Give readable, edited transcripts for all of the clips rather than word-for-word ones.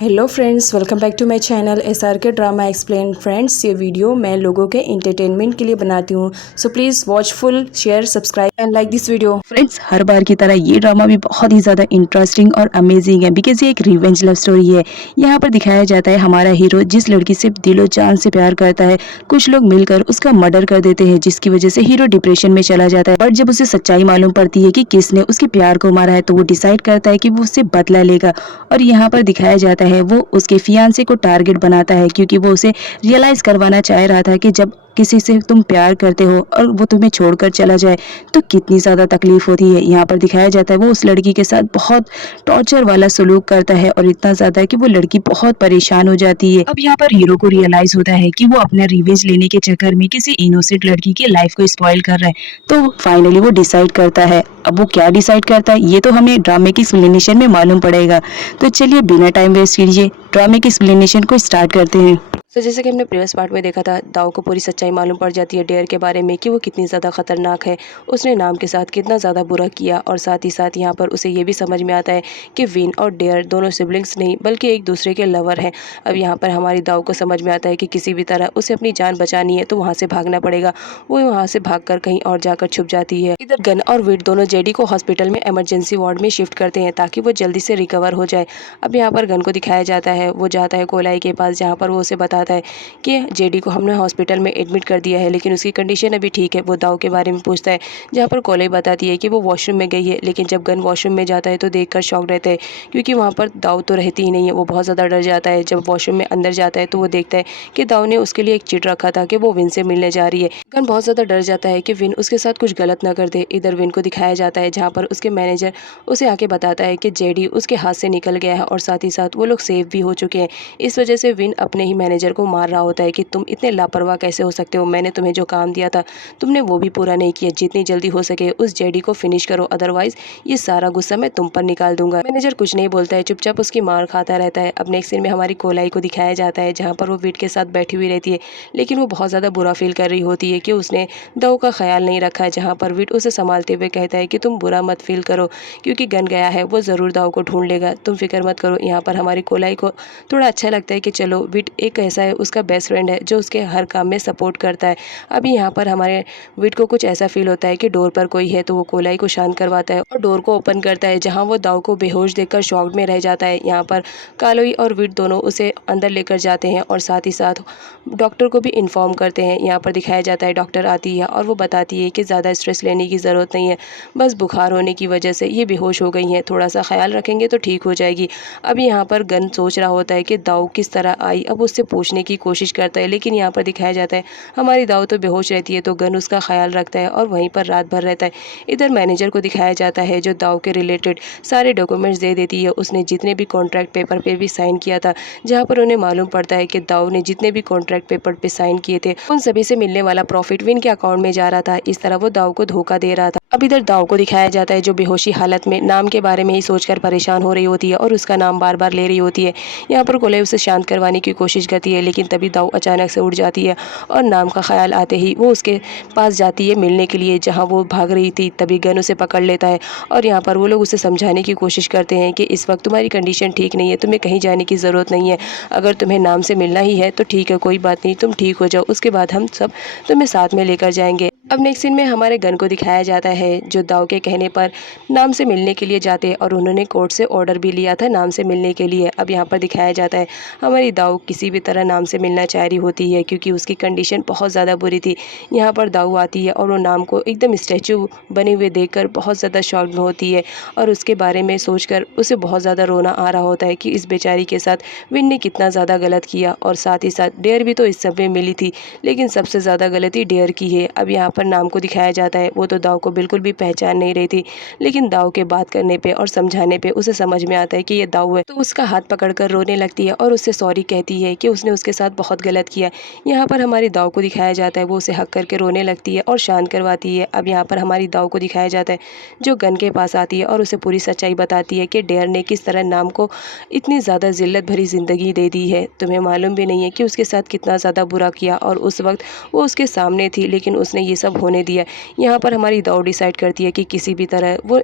Hello friends, welcome back to my channel SRK drama explain. Friends, ये video मैं लोगों के एंटरटेनमेंट के लिए बनाती हूँ, so please watch full, share, subscribe and like this video. Friends, हर बार की तरह ये ड्रामा भी बहुत ही ज़्यादा इंटरेस्टिंग और अमेजिंग है बिकॉज ये एक रिवेंज लव स्टोरी है। यहाँ पर दिखाया जाता है हमारा हीरो जिस लड़की से दिलो जान से प्यार करता है, कुछ लोग मिलकर उसका मर्डर कर देते हैं जिसकी वजह से हीरो डिप्रेशन में चला जाता है। बट जब उसे सच्चाई मालूम पड़ती है कि किसने उसके प्यार को मारा है तो वो डिसाइड करता है कि वो उससे बदला लेगा। और यहाँ पर दिखाया जाता है वो उसके फियांसे को टारगेट बनाता है क्योंकि वो उसे रियलाइज करवाना चाह रहा था कि जब किसी से तुम प्यार करते हो और वो तुम्हें छोड़कर चला जाए तो कितनी ज़्यादा तकलीफ होती है। यहाँ पर दिखाया जाता है वो उस लड़की के साथ बहुत टॉर्चर वाला सलूक करता है और इतना ज़्यादा कि वो लड़की बहुत परेशान हो जाती है। अब यहाँ पर हीरो को रियलाइज होता है कि वो अपना रिवेंज लेने के चक्कर में किसी इनोसेंट लड़की की लाइफ को स्पॉइल कर रहा है। तो फाइनली वो डिसाइड करता है। अब वो क्या डिसाइड करता है ये तो हमें ड्रामे की एक्सप्लेनेशन में मालूम पड़ेगा। तो चलिए बिना टाइम वेस्ट कीजिए ड्रामे की एक्सप्लेनेशन को स्टार्ट करते हैं। तो जैसे कि हमने प्रीवियस पार्ट में देखा था, दाव को पूरी सच्चाई मालूम पड़ जाती है डेयर के बारे में कि वो कितनी ज़्यादा खतरनाक है, उसने नाम के साथ कितना ज़्यादा बुरा किया। और साथ ही साथ यहाँ पर उसे ये भी समझ में आता है कि विन और डेयर दोनों सिबलिंग्स नहीं बल्कि एक दूसरे के लवर हैं। अब यहाँ पर हमारी दाव को समझ में आता है कि किसी भी तरह उसे अपनी जान बचानी है तो वहाँ से भागना पड़ेगा। वो वहाँ से भागकर कहीं और जाकर छुप जाती है। इधर गन और विट दोनों जेडी को हॉस्पिटल में इमरजेंसी वार्ड में शिफ्ट करते हैं ताकि वो जल्दी से रिकवर हो जाए। अब यहाँ पर गन को दिखाया जाता है, वो जाता है कोलाई के पास जहाँ पर वो उसे बताता है कि जेडी को हमने हॉस्पिटल में एडमिट कर दिया है लेकिन उसकी कंडीशन अभी ठीक है। वो दाव के बारे में पूछता है जहाँ पर कोलाई बताती है कि वो वॉशरूम में गई है, लेकिन जब गन वॉशरूम में जाता है तो देखकर शॉक रहता है क्योंकि वहाँ पर दाव तो रहती ही नहीं है। वो बहुत ज़्यादा डर जाता है। जब वॉशरूम में अंदर जाता है तो वो देखता है कि दाव ने उसके लिए एक चिट रखा था कि वो विन से मिलने जा रही है। गन बहुत ज़्यादा डर जाता है कि विन उसके साथ कुछ गलत ना कर दे। इधर विन को दिखाया जाता है जहाँ पर उसके मैनेजर उसे आके बताता है कि जेडी उसके हाथ से निकल गया है और साथ ही साथ वो लोग सेफ भी हो चुके हैं। इस वजह से विन अपने ही मैनेजर को मार रहा होता है कि तुम इतने लापरवाह कैसे हो सकते हो, मैंने तुम्हें जो काम दिया था तुमने वो भी पूरा नहीं किया। जितनी जल्दी हो सके उस जेडी को फिनिश करो, अदरवाइज ये सारा गुस्सा मैं तुम पर निकाल दूंगा। मैनेजर कुछ नहीं बोलता है, चुपचाप उसकी मार खाता रहता है। अब नेक्स्ट सीन में हमारी कोलाई को दिखाया जाता है जहाँ पर वो विट के साथ बैठी हुई रहती है, लेकिन वो बहुत ज़्यादा बुरा फील कर रही होती है कि उसने दाव का ख्याल नहीं रखा है। जहाँ पर विट उसे संभालते हुए कहता है कि तुम बुरा मत फील करो क्योंकि गन गया है, वो ज़रूर दाव को ढूंढ लेगा, तुम फिक्र मत करो। यहाँ पर हमारी कोलाई को थोड़ा अच्छा लगता है कि चलो विट एक ऐसा है, उसका बेस्ट फ्रेंड है जो उसके हर काम में सपोर्ट करता है। अभी यहाँ पर हमारे विट को कुछ ऐसा फील होता है कि डोर पर कोई है तो वो कोलाई को शांत करवाता है और डोर को ओपन करता है जहाँ वो दाव को बेहोश देखकर शॉक्ड में रह जाता है। यहाँ पर कालोई और विट दोनों उसे अंदर लेकर जाते हैं और साथ ही साथ डॉक्टर को भी इन्फॉर्म करते हैं। यहाँ पर दिखाया जाता है डॉक्टर आती है और वो बताती है कि ज़्यादा स्ट्रेस लेने की ज़रूरत नहीं है, बस बुखार होने की वजह से ये बेहोश हो गई हैं, थोड़ा सा ख्याल रखेंगे तो ठीक हो जाएगी। अभी यहाँ पर गन सोच रहा होता है कि दाव किस तरह आई, अब उससे पूछने की कोशिश करता है, लेकिन यहाँ पर दिखाया जाता है हमारी दाव तो बेहोश रहती है तो गन उसका ख्याल रखता है और वहीं पर रात भर रहता है। इधर मैनेजर को दिखाया जाता है जो दाव के रिलेटेड सारे डॉक्यूमेंट्स दे देती है। उसने जितने भी कॉन्ट्रैक्ट पेपर पे भी साइन किया था, जहाँ पर उन्हें मालूम पड़ता है कि दाव ने जितने भी कॉन्ट्रैक्ट पेपर पे साइन किए थे उन सभी से मिलने वाला प्रॉफिट विन के अकाउंट में जा रहा था। इस तरह वो दाव को धोखा दे रहा था। अब इधर दाव को दिखाया जाता है जो बेहोशी हालत में नाम के बारे में ही सोचकर परेशान हो रही होती है और उसका नाम बार बार ले रही होती है। यहाँ पर कोले उसे शांत करवाने की कोशिश करती है, लेकिन तभी दाव अचानक से उठ जाती है और नाम का ख्याल आते ही वो उसके पास जाती है मिलने के लिए जहाँ वो भाग रही थी। तभी गन उसे पकड़ लेता है और यहाँ पर वो लोग उसे समझाने की कोशिश करते हैं कि इस वक्त तुम्हारी कंडीशन ठीक नहीं है, तुम्हें कहीं जाने की ज़रूरत नहीं है, अगर तुम्हें नाम से मिलना ही है तो ठीक है, कोई बात नहीं, तुम ठीक हो जाओ, उसके बाद हम सब तुम्हें साथ में लेकर जाएंगे। अब नेक्स्ट सीन में हमारे गन को दिखाया जाता है जो दाव के कहने पर नाम से मिलने के लिए जाते हैं और उन्होंने कोर्ट से ऑर्डर भी लिया था नाम से मिलने के लिए। अब यहाँ पर दिखाया जाता है हमारी दाव किसी भी तरह नाम से मिलना चाह रही होती है क्योंकि उसकी कंडीशन बहुत ज़्यादा बुरी थी। यहाँ पर दाव आती है और वो नाम को एकदम स्टैचू बने हुए देखकर बहुत ज़्यादा शॉक्ड होती है और उसके बारे में सोचकर उसे बहुत ज़्यादा रोना आ रहा होता है कि इस बेचारी के साथ विन ने कितना ज़्यादा गलत किया। और साथ ही साथ डेयर भी तो इस सब में मिली थी, लेकिन सबसे ज़्यादा गलती डेयर की है। अब यहाँ पर नाम को दिखाया जाता है, वो तो दाव को बिल्कुल भी पहचान नहीं रही थी, लेकिन दाव के बात करने पे और समझाने पे उसे समझ में आता है कि ये दाव है। तो उसका हाथ पकड़कर रोने लगती है और उससे सॉरी कहती है कि उसने उसके साथ बहुत गलत किया। यहाँ पर हमारी दाव को दिखाया जाता है, वो उसे हक करके रोने लगती है और शांत करवाती है। अब यहाँ पर हमारी दाव को दिखाया जाता है जो गन के पास आती है और उसे पूरी सच्चाई बताती है कि डेयर ने किस तरह नाम को इतनी ज़्यादा जिल्लत भरी ज़िंदगी दे दी है। तुम्हें मालूम भी नहीं है कि उसके साथ कितना ज़्यादा बुरा किया और उस वक्त वो उसके सामने थी, लेकिन उसने ये सब तब होने दिया। यहाँ पर हमारी दाऊ डिसाइड करती है कि किसी भी तरह वो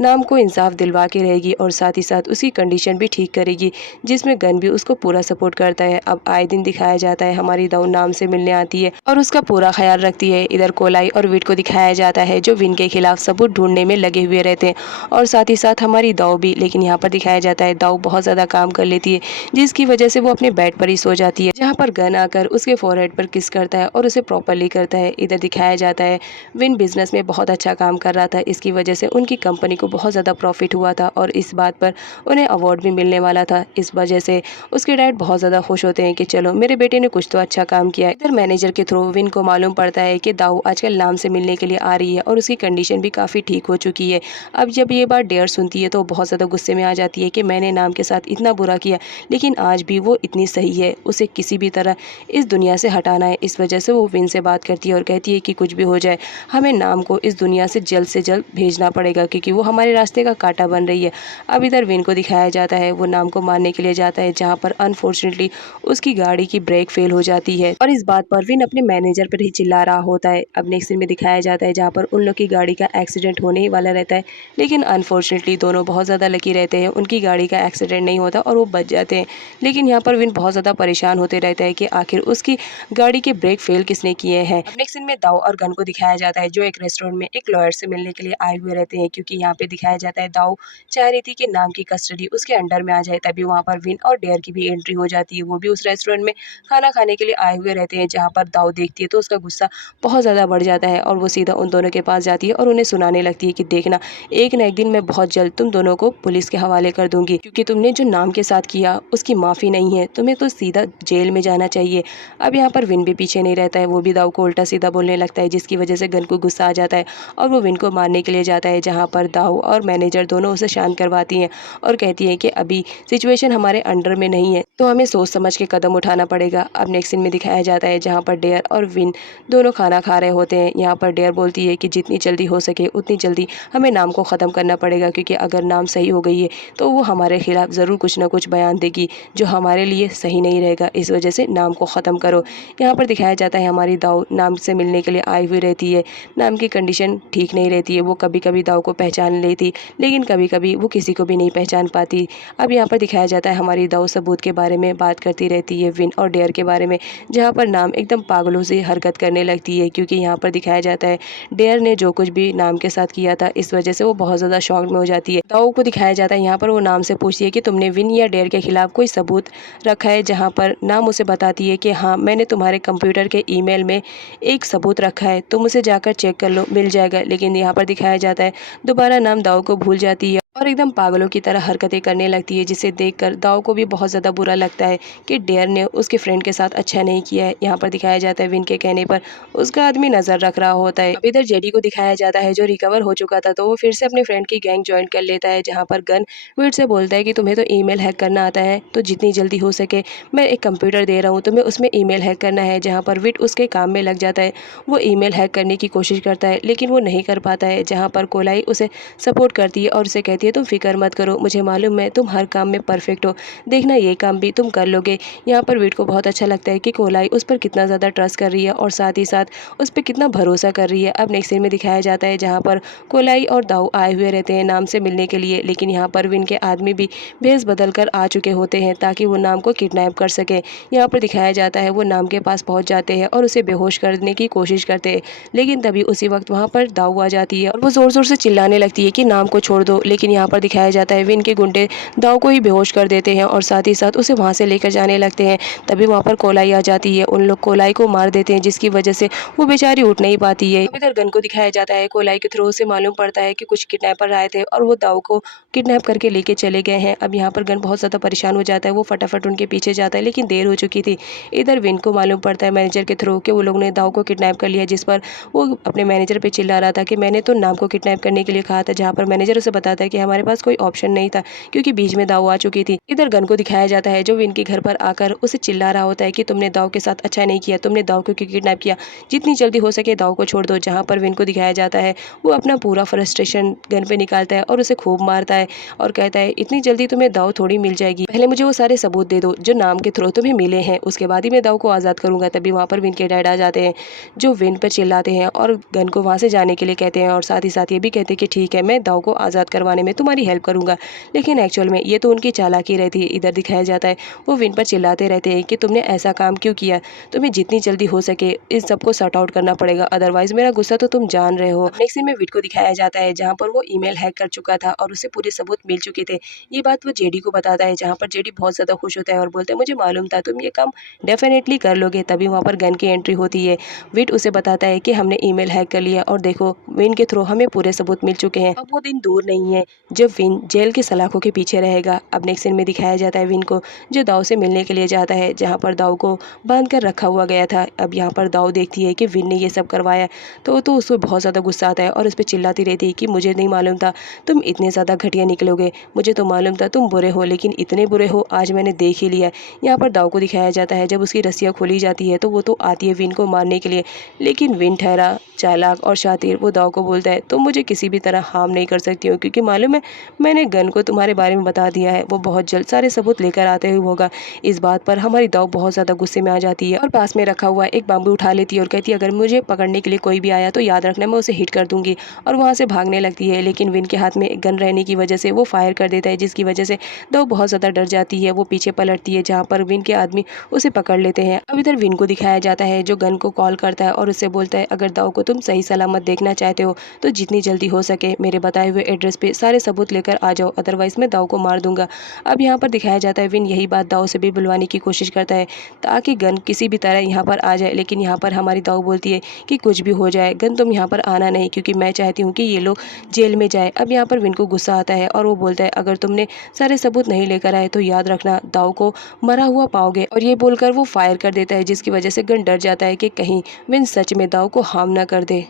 नाम को इंसाफ दिलवा के रहेगी और साथ ही साथ उसकी कंडीशन भी ठीक करेगी, जिसमें गन भी उसको पूरा सपोर्ट करता है। अब आए दिन दिखाया जाता है हमारी दाऊ नाम से मिलने आती है और उसका पूरा ख्याल रखती है। इधर कोलाई और विट को दिखाया जाता है जो विन के खिलाफ सबूत ढूंढने में लगे हुए रहते हैं और साथ ही साथ हमारी दाऊ भी। लेकिन यहाँ पर दिखाया जाता है दाऊ बहुत ज़्यादा काम कर लेती है, जिसकी वजह से वो अपने बेड पर ही सो जाती है, जहाँ पर गन आकर उसके फोरहेड पर किस करता है और उसे प्रॉपरली करता है। इधर दिखाया जाता है विन बिजनेस में बहुत अच्छा काम कर रहा था, इसकी वजह से उनकी कंपनी को बहुत ज़्यादा प्रॉफिट हुआ था और इस बात पर उन्हें अवार्ड भी मिलने वाला था। इस वजह से उसके डैड बहुत ज़्यादा खुश होते हैं कि चलो मेरे बेटे ने कुछ तो अच्छा काम किया। इधर मैनेजर के थ्रू विन को मालूम पड़ता है कि दाऊ आजकल नाम से मिलने के लिए आ रही है और उसकी कंडीशन भी काफ़ी ठीक हो चुकी है। अब जब ये बात डेयर सुनती है तो बहुत ज़्यादा गुस्से में आ जाती है कि मैंने नाम के साथ इतना बुरा किया, लेकिन आज भी वो इतनी सही है, उसे किसी भी तरह इस दुनिया से हटाना है। इस वजह से वो विन से बात करती है और कहती है कि कुछ भी हो जाए हमें नाम को इस दुनिया से जल्द भेजना पड़ेगा, क्योंकि वो हमारे रास्ते का कांटा बन रही है। अब इधर विन को दिखाया जाता है वो नाम को मारने के लिए जाता है, जहाँ पर अनफॉर्चुनेटली उसकी गाड़ी की ब्रेक फेल हो जाती है और इस बात पर विन अपने मैनेजर पर ही चिल्ला रहा होता है। अब नेक्स्ट सीन में दिखाया जाता है जहाँ पर उन लोग की गाड़ी का एक्सीडेंट होने ही वाला रहता है, लेकिन अनफॉर्चुनेटली दोनों बहुत ज़्यादा लकी रहते हैं, उनकी गाड़ी का एक्सीडेंट नहीं होता और वो बच जाते हैं। लेकिन यहाँ पर विन बहुत ज़्यादा परेशान होते रहता है कि आखिर उसकी गाड़ी के ब्रेक फेल किसने किए हैं। नेक्स्ट सीन में दाऊ और गन को दिखाया जाता है जो एक रेस्टोरेंट में एक लॉयर से मिलने के लिए आए हुए रहते हैं, क्योंकि यहाँ पे दिखाया जाता है दाऊ चाह रही थी कि नाम की कस्टडी उसके अंडर में आ जाए। तभी वहाँ पर विन और डेयर की भी एंट्री हो जाती है, वो भी उस रेस्टोरेंट में खाना खाने के लिए आए हुए रहते हैं। जहाँ पर दाऊ देखती है तो उसका गुस्सा बहुत ज़्यादा बढ़ जाता है और वो सीधा उन दोनों के पास जाती है और उन्हें सुनाने लगती है कि देखना एक न एक दिन मैं बहुत जल्द तुम दोनों को पुलिस के हवाले कर दूंगी, क्योंकि तुमने जो नाम के साथ किया उसकी माफ़ी नहीं है, तुम्हें तो सीधा जेल में जाना चाहिए। अब यहाँ पर विन भी पीछे नहीं रहता है, वो भी दाऊ को उल्टा सीधा बोलने लगता है, जिसकी वजह से गन को गुस्सा आ जाता है और वो विन को मारने के लिए जाता है। जहाँ पर दाऊ और मैनेजर दोनों उसे शांत करवाती हैं और कहती है कि अभी सिचुएशन हमारे अंडर में नहीं है, तो हमें सोच समझ के कदम उठाना पड़ेगा। अब नेक्स्ट सीन में दिखाया जाता है जहाँ पर डेयर और विन दोनों खाना खा रहे होते हैं। यहाँ पर डेयर बोलती है कि जितनी जल्दी हो सके उतनी जल्दी हमें नाम को ख़त्म करना पड़ेगा, क्योंकि अगर नाम सही हो गई है तो वो हमारे खिलाफ ज़रूर कुछ ना कुछ बयान देगी जो हमारे लिए सही नहीं रहेगा, इस वजह से नाम को ख़त्म करो। यहाँ पर दिखाया जाता है हमारी दाऊ नाम से मिलने के लिए आई हुई रहती है, नाम की कंडीशन ठीक नहीं रहती है, वो कभी कभी दाऊ को पहचान लेती लेकिन कभी कभी वो किसी को भी नहीं पहचान पाती। अब यहाँ पर दिखाया जाता है हमारी दाऊ सबूत के बारे में बात करती रहती है विन और डेयर के बारे में, जहाँ पर नाम एकदम पागलों से हरकत करने लगती है, क्योंकि यहाँ पर दिखाया जाता है डेयर ने जो कुछ भी नाम के साथ किया था इस वजह से वो बहुत ज़्यादा शॉक में हो जाती है। दाऊ को दिखाया जाता है यहाँ पर वो नाम से पूछती है कि तुमने विन या डेयर के खिलाफ कोई सबूत रखा है, जहाँ पर नाम उसे बताती है कि हाँ मैंने तुम्हारे कंप्यूटर के ईमेल में एक सबूत रखा है, तुम उसे जाकर चेक कर लो, मिल जाएगा। लेकिन यहाँ पर दिखाया जाता है दोबारा नाम दाऊ को भूल जाती है और एकदम पागलों की तरह हरकतें करने लगती है, जिसे देखकर दाऊ को भी बहुत ज़्यादा बुरा लगता है कि डेयर ने उसके फ्रेंड के साथ अच्छा नहीं किया है। यहाँ पर दिखाया जाता है विन के कहने पर उसका आदमी नज़र रख रहा होता है। अब इधर जेडी को दिखाया जाता है जो रिकवर हो चुका था, तो वो फिर से अपने फ्रेंड की गैंग ज्वाइन कर लेता है, जहाँ पर गन विट से बोलता है कि तुम्हें तो ईमेल हैक करना आता है, तो जितनी जल्दी हो सके मैं एक कंप्यूटर दे रहा हूँ, तुम्हें उसमें ईमेल हैक करना है। जहाँ पर विट उसके काम में लग जाता है, वो ईमेल हैक करने की कोशिश करता है लेकिन वो नहीं कर पाता है। जहाँ पर कोलाई उसे सपोर्ट करती है और उसे कहती है तुम फिक्र मत करो, मुझे मालूम है तुम हर काम में परफेक्ट हो, देखना ये काम भी तुम कर लोगे। यहाँ पर विट को बहुत अच्छा लगता है कि कोलाई उस पर कितना ज़्यादा ट्रस्ट कर रही है और साथ ही साथ उस पर कितना भरोसा कर रही है। अब नेक्स्ट सीन में दिखाया जाता है जहाँ पर कोलाई और दाऊ आए हुए रहते हैं नाम से मिलने के लिए, लेकिन यहाँ पर विन के आदमी भी भेस बदल कर आ चुके होते हैं ताकि वो नाम को किडनैप कर सके। यहाँ पर दिखाया जाता है वो नाम के पास पहुँच जाते हैं और उसे बेहोश करने की कोशिश करते हैं, लेकिन तभी उसी वक्त वहाँ पर दाऊ आ जाती है और वो ज़ोर ज़ोर से चिल्लाने लगती है कि नाम को छोड़ दो। लेकिन यहाँ पर दिखाया जाता है विन के गुंडे दाऊ को ही बेहोश कर देते हैं और साथ ही साथ उसे वहाँ से लेकर जाने लगते हैं। तभी वहाँ पर कोलाई आ जाती है, उन लोग कोलाई को मार देते हैं, जिसकी वजह से वो बेचारी उठ नहीं पाती है। इधर गन को दिखाया जाता है कोलाई के थ्रू से मालूम पड़ता है कि कुछ किडनैपर आए थे और वो दाऊ को किडनैप करके लेके चले गए हैं। अब यहाँ पर गन बहुत ज़्यादा परेशान हो जाता है, वो फटाफट उनके पीछे जाता है लेकिन देर हो चुकी थी। इधर विन को मालूम पड़ता है मैनेजर के थ्रू कि वो लोग ने दाऊ को किडनैप कर लिया, जिस पर वो अपने मैनेजर पे चिल्ला रहा था कि मैंने तो नाम को किडनैप करने के लिए कहा था, जहाँ पर मैनेजर उसे बताता है सके, हमारे पास कोई ऑप्शन नहीं था क्योंकि बीच में दाऊ आ चुकी थी। इधर गन को दिखाया जाता है जो विन के घर पर आकर उसे चिल्ला रहा होता है कि तुमने दाऊ के साथ अच्छा नहीं किया, तुमने दाऊ को क्यों किडनैप किया, जितनी जल्दी हो सके दाऊ को छोड़ दो। जहाँ पर विन को दिखाया जाता है वो अपना पूरा फ्रस्ट्रेशन गन पे निकालता है और उसे खूब मारता है और कहता है इतनी जल्दी तुम्हें दाऊ थोड़ी मिल जाएगी, पहले मुझे वो सारे सबूत दे दो जो नाम के थ्रू तुम्हें मिले हैं, उसके बाद ही मैं दाऊ को आज़ाद करूंगा। तभी वहाँ पर विन के डैड आ जाते हैं जो विन पर चिल्लाते हैं और गन को वहाँ से जाने के लिए कहते हैं और साथ ही साथ ये भी कहते हैं कि ठीक है मैं दाऊ को आज़ाद करवाने में तुम्हारी हेल्प करूंगा। लेकिन एक्चुअल में ये तो उनकी चालाकी रहती है। इधर दिखाया जाता है वो विन पर चिल्लाते रहते हैं कि तुमने ऐसा काम क्यों किया, तुम्हें जितनी जल्दी हो सके इस सबको सॉर्ट आउट करना पड़ेगा, अदरवाइज मेरा गुस्सा तो तुम जान रहे हो। नेक्स्ट सीन में विट को दिखाया जाता है जहाँ पर वो ईमेल हैक कर चुका था और उसे पूरे सबूत मिल चुके थे। ये बात वो जेडी को बताता है जहाँ पर जेडी बहुत ज़्यादा खुश होता है और बोलता है मुझे मालूम था तुम ये काम डेफिनेटली कर लोगे। तभी वहाँ पर गन की एंट्री होती है। विट उसे बताता है कि हमने ईमेल हैक कर लिया और देखो विन के थ्रू हमें पूरे सबूत मिल चुके हैं। अब वो दिन दूर नहीं है जब विन जेल की सलाखों के पीछे रहेगा। अब नेक्स्ट सीन में दिखाया जाता है विन को जो दाऊ से मिलने के लिए जाता है जहाँ पर दाऊ को बांध कर रखा हुआ गया था। अब यहाँ पर दाऊ देखती है कि विन ने ये सब करवाया तो उसको बहुत ज़्यादा गुस्सा आता है और उस पर चिल्लाती रहती है कि मुझे नहीं मालूम था तुम इतने ज़्यादा घटिया निकलोगे, मुझे तो मालूम था तुम बुरे हो लेकिन इतने बुरे हो आज मैंने देख ही लिया। यहाँ पर दाऊ को दिखाया जाता है जब उसकी रस्सियाँ खोली जाती है तो वो तो आती है विन को मारने के लिए, लेकिन विन ठहरा चालाक और शातिर वो दाऊ को बोलता है तुम मुझे किसी भी तरह हार्म नहीं कर सकती हो क्योंकि मालूम है मैंने गन को तुम्हारे बारे में बता दिया है, वो बहुत जल्द सारे सबूत लेकर आते हुए होगा। इस बात पर हमारी दाऊ बहुत ज़्यादा गुस्से में आ जाती है और पास में रखा हुआ एक बाम्बू उठा लेती है और कहती है अगर मुझे पकड़ने के लिए कोई भी आया तो याद रखना मैं उसे हिट कर दूंगी, और वहाँ से भागने लगती है। लेकिन विन के हाथ में गन रहने की वजह से वो फायर कर देता है जिसकी वजह से दाऊ बहुत ज़्यादा डर जाती है। वो पीछे पलटती है जहाँ पर विन के आदमी उसे पकड़ लेते हैं। अब इधर विन को दिखाया जाता है जो गन को कॉल करता है और उससे बोलता है अगर दाऊ को तुम सही सलामत देखना चाहते हो तो जितनी जल्दी हो सके मेरे बताए हुए एड्रेस पे सारे सबूत लेकर आ जाओ, अदरवाइज मैं दाऊ को मार दूंगा। अब यहाँ पर दिखाया जाता है विन यही बात दाऊ से भी बुलवाने की कोशिश करता है ताकि गन किसी भी तरह यहाँ पर आ जाए, लेकिन यहाँ पर हमारी दाऊ बोलती है कि कुछ भी हो जाए गन तुम यहाँ पर आना नहीं क्योंकि मैं चाहती हूँ कि ये लोग जेल में जाए। अब यहाँ पर विन को गुस्सा आता है और वो बोलता है अगर तुमने सारे सबूत नहीं लेकर आए तो याद रखना दाऊ को मरा हुआ पाओगे, और ये बोलकर वो फायर कर देता है जिसकी वजह से गन डर जाता है कि कहीं विन सच में दाऊ को हार्म ना कर दे।